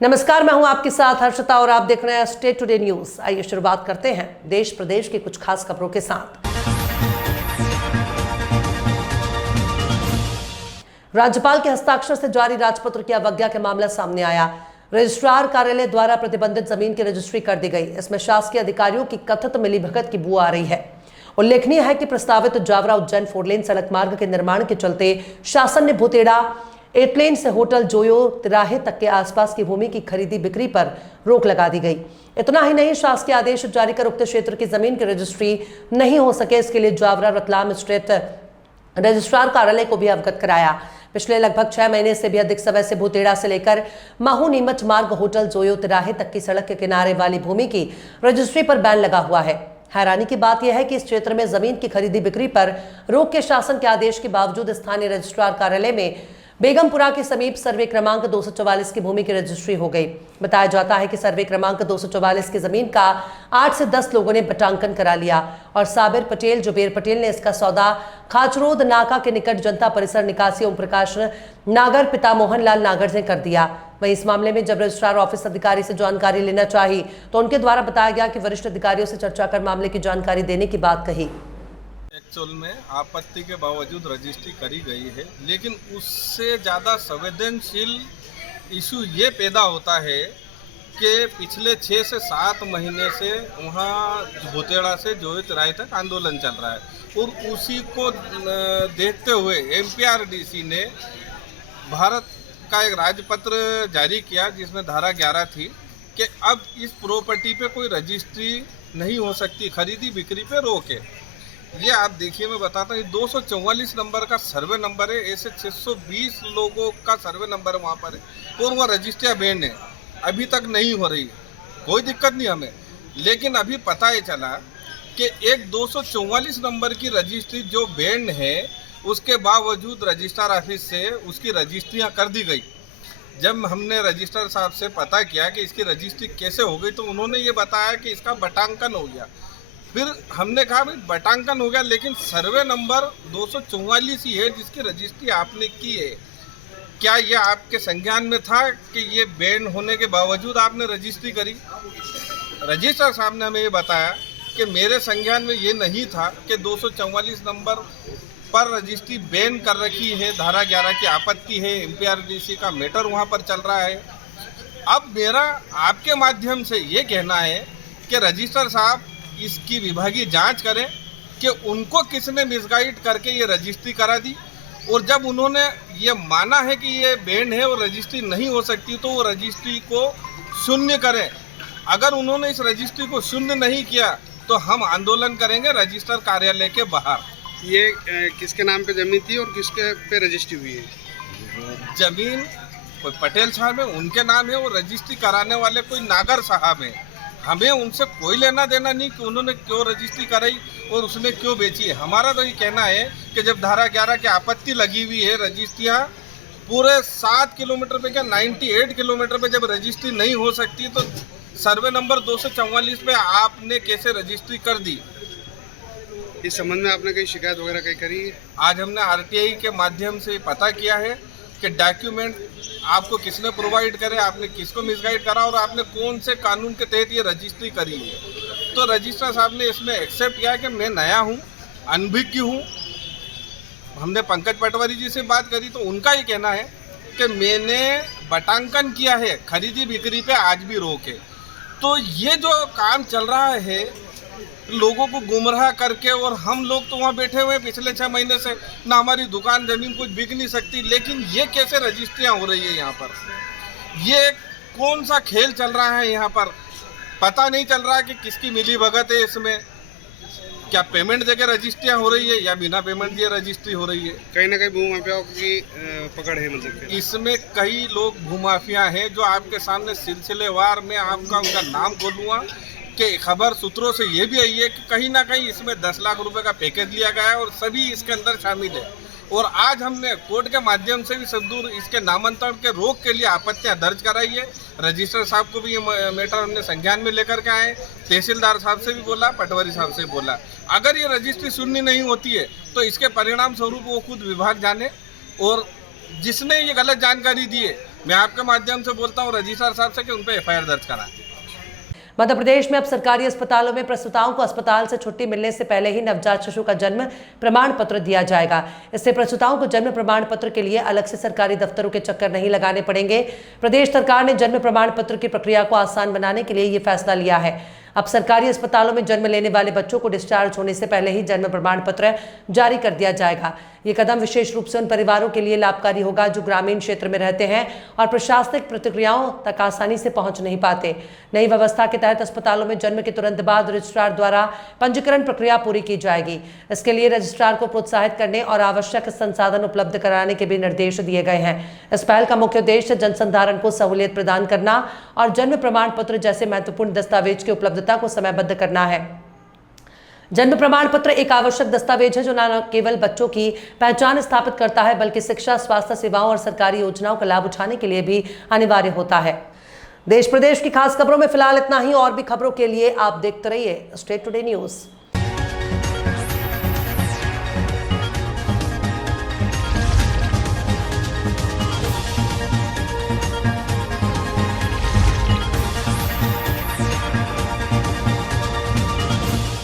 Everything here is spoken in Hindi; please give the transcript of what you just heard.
नमस्कार, मैं हूं आपके साथ हर्षिता और आप देख रहे हैं स्टेट टुडे न्यूज। आइए शुरुआत करते हैं देश प्रदेश की कुछ खास खबरों के साथ। राज्यपाल के हस्ताक्षर से जारी राजपत्र की अवज्ञा के मामला सामने आया। रजिस्ट्रार कार्यालय द्वारा प्रतिबंधित जमीन की रजिस्ट्री कर दी गई। इसमें शासकीय अधिकारियों की कथित मिलीभगत की बू आ रही है। उल्लेखनीय है कि प्रस्तावित जावरा उज्जैन 4 लेन सड़क मार्ग के निर्माण के चलते शासन ने भुतेड़ा 8 लेन से होटल जोयो तिराहे तक के आसपास की भूमि की खरीदी बिक्री पर रोक लगा दी गई। इतना ही नहीं, शासकीय आदेश जारी कर उक्त क्षेत्र की जमीन की रजिस्ट्री नहीं हो सके, इसके लिए जावरा रतलाम स्टेट रजिस्ट्रार कार्यालय को भी अवगत कराया। पिछले लगभग 6 महीने से भी अधिक समय से भुतेड़ा से लेकर महू नीमच मार्ग होटल जोयो तिराहे तक की सड़क के किनारे वाली भूमि की रजिस्ट्री पर बैन लगा हुआ है। हैरानी की बात यह है कि इस क्षेत्र में जमीन की खरीदी बिक्री पर रोक के शासन के आदेश के बावजूद स्थानीय रजिस्ट्रार कार्यालय में बेगमपुरा के समीप सर्वे क्रमांक 244 की भूमि की रजिस्ट्री हो गई। बताया जाता है कि सर्वे क्रमांक 244 की जमीन का 8 से 10 लोगों ने बटांकन करा लिया और साबिर पटेल, जुबेर पटेल ने इसका सौदा खाचरोद नाका के निकट जनता परिसर निकासी ओम प्रकाश नागर पिता मोहनलाल नागर ने कर दिया। वहीं इस मामले में जब रजिस्ट्रार ऑफिस अधिकारी से जानकारी लेना चाही तो उनके द्वारा बताया गया कि वरिष्ठ अधिकारियों से चर्चा कर मामले की जानकारी देने की बात कही। एक्चुअल में आपत्ति के बावजूद रजिस्ट्री करी गई है, लेकिन उससे ज़्यादा संवेदनशील इशू ये पैदा होता है कि पिछले 6 से 7 महीने से वहाँ भुतेड़ा से जोयो तिराहे तक आंदोलन चल रहा है और उसी को देखते हुए एमपीआरडीसी ने भारत का एक राजपत्र जारी किया जिसमें धारा 11 थी कि अब इस प्रॉपर्टी पे कोई रजिस्ट्री नहीं हो सकती, खरीदी बिक्री पे रोक है। ये आप देखिए, मैं बताता हूँ, 244 नंबर का सर्वे नंबर है, ऐसे 620 लोगों का सर्वे नंबर वहाँ पर है और वहाँ रजिस्ट्रियाँ बैन है, अभी तक नहीं हो रही। कोई दिक्कत नहीं हमें, लेकिन अभी पता ही चला कि एक 244 नंबर की रजिस्ट्री जो बैन है उसके बावजूद रजिस्ट्रार ऑफिस से उसकी रजिस्ट्रियाँ कर दी गई। जब हमने रजिस्ट्रार साहब से पता किया कि इसकी रजिस्ट्री कैसे हो गई तो उन्होंने ये बताया कि इसका बटांकन हो गया। फिर हमने कहा भाई बटांकन हो गया, लेकिन सर्वे नंबर 244 ही है जिसकी रजिस्ट्री आपने की है, क्या ये आपके संज्ञान में था कि ये बैन होने के बावजूद आपने रजिस्ट्री करी? रजिस्ट्रार साहब ने हमें ये बताया कि मेरे संज्ञान में ये नहीं था कि 244 नंबर पर रजिस्ट्री बैन कर रखी है, धारा 11 की आपत्ति है, एमपीआरडीसी का मैटर वहाँ पर चल रहा है। अब मेरा आपके माध्यम से ये कहना है कि रजिस्ट्रार साहब इसकी विभागीय जांच करें कि उनको किसने मिसगाइड करके ये रजिस्ट्री करा दी, और जब उन्होंने ये माना है कि ये बैन है और रजिस्ट्री नहीं हो सकती तो वो रजिस्ट्री को शून्य करें। अगर उन्होंने इस रजिस्ट्री को शून्य नहीं किया तो हम आंदोलन करेंगे रजिस्ट्रार कार्यालय के बाहर। ये किसके नाम पे जमीन थी और किसके पे रजिस्ट्री हुई है? जमीन कोई पटेल साहब है, उनके नाम है, वो रजिस्ट्री कराने वाले कोई नागर साहब हैं। हमें उनसे कोई लेना देना नहीं कि उन्होंने क्यों रजिस्ट्री कराई और उसने क्यों बेची है। हमारा तो ये कहना है कि जब धारा 11 की आपत्ति लगी हुई है, रजिस्ट्रियाँ पूरे 7 किलोमीटर पे, क्या 98 किलोमीटर पे जब रजिस्ट्री नहीं हो सकती तो सर्वे नंबर 244 पे आपने कैसे रजिस्ट्री कर दी? इस संबंध में आपने कहीं शिकायत वगैरह कहीं करी है? आज हमने आरटीआई के माध्यम से पता किया है कि डॉक्यूमेंट आपको किसने प्रोवाइड करे, आपने किसको मिसगाइड करा और आपने कौन से कानून के तहत ये रजिस्ट्री करी है। तो रजिस्ट्रार साहब ने इसमें एक्सेप्ट किया कि मैं नया हूँ, अनभिज्ञ हूँ। हमने पंकज पटवारी जी से बात करी तो उनका ये कहना है कि मैंने बटांकन किया है, खरीदी बिक्री पे आज भी रोक है। तो ये जो काम चल रहा है लोगों को गुमराह करके, और हम लोग तो वहाँ बैठे हुए हैं पिछले 6 महीने से, ना हमारी दुकान जमीन कुछ बिक नहीं सकती, लेकिन ये कैसे रजिस्ट्रियाँ हो रही है यहाँ पर? ये कौन सा खेल चल रहा है यहाँ पर? पता नहीं चल रहा कि किसकी मिली भगत है इसमें। क्या पेमेंट देकर रजिस्ट्रियाँ हो रही है या बिना पेमेंट दिए रजिस्ट्री हो रही है? कहीं ना कहीं भूमाफियाओं की पकड़ है, मतलब इसमें कई लोग भूमाफिया हैं जो आपके सामने सिलसिलेवार में आपका उनका नाम बोलूँगा कि खबर सूत्रों से ये भी आई है कि कहीं ना कहीं इसमें 10 लाख रुपए का पैकेज लिया गया है और सभी इसके अंदर शामिल है। और आज हमने कोर्ट के माध्यम से भी सदूर इसके नामांतरण के रोक के लिए आपत्तियां दर्ज कराई है। रजिस्ट्रार साहब को भी ये मैटर हमने संज्ञान में लेकर के आए, तहसीलदार साहब से भी बोला, पटवारी साहब से भी बोला। अगर ये रजिस्ट्री शून्य नहीं होती है तो इसके परिणाम स्वरूप वो खुद विभाग जाने, और जिसने ये गलत जानकारी दी है मैं आपके माध्यम से बोलता हूँ रजिस्ट्रार साहब से कि उन पर FIR दर्ज कराएं। मध्य प्रदेश में अब सरकारी अस्पतालों में प्रसूताओं को अस्पताल से छुट्टी मिलने से पहले ही नवजात शिशु का जन्म प्रमाण पत्र दिया जाएगा। इससे प्रसूताओं को जन्म प्रमाण पत्र के लिए अलग से सरकारी दफ्तरों के चक्कर नहीं लगाने पड़ेंगे। प्रदेश सरकार ने जन्म प्रमाण पत्र की प्रक्रिया को आसान बनाने के लिए ये फैसला लिया है। अब सरकारी अस्पतालों में जन्म लेने वाले बच्चों को डिस्चार्ज होने से पहले ही जन्म प्रमाण पत्र जारी कर दिया जाएगा। ये कदम विशेष रूप से उन परिवारों के लिए लाभकारी होगा जो ग्रामीण क्षेत्र में रहते हैं और प्रशासनिक प्रतिक्रियाओं तक आसानी से पहुंच नहीं पाते। नई व्यवस्था के तहत अस्पतालों में जन्म के तुरंत बाद रजिस्ट्रार द्वारा पंजीकरण प्रक्रिया पूरी की जाएगी। इसके लिए रजिस्ट्रार को प्रोत्साहित करने और आवश्यक संसाधन उपलब्ध कराने के भी निर्देश दिए गए हैं। इस पहल का मुख्य उद्देश्य जनसंधारण को सहूलियत प्रदान करना और जन्म प्रमाण पत्र जैसे महत्वपूर्ण दस्तावेज की उपलब्धता को समयबद्ध करना है। जन्म प्रमाण पत्र एक आवश्यक दस्तावेज है जो न केवल बच्चों की पहचान स्थापित करता है बल्कि शिक्षा, स्वास्थ्य सेवाओं और सरकारी योजनाओं का लाभ उठाने के लिए भी अनिवार्य होता है। देश प्रदेश की खास खबरों में फिलहाल इतना ही। और भी खबरों के लिए आप देखते रहिए स्टेट टुडे न्यूज़।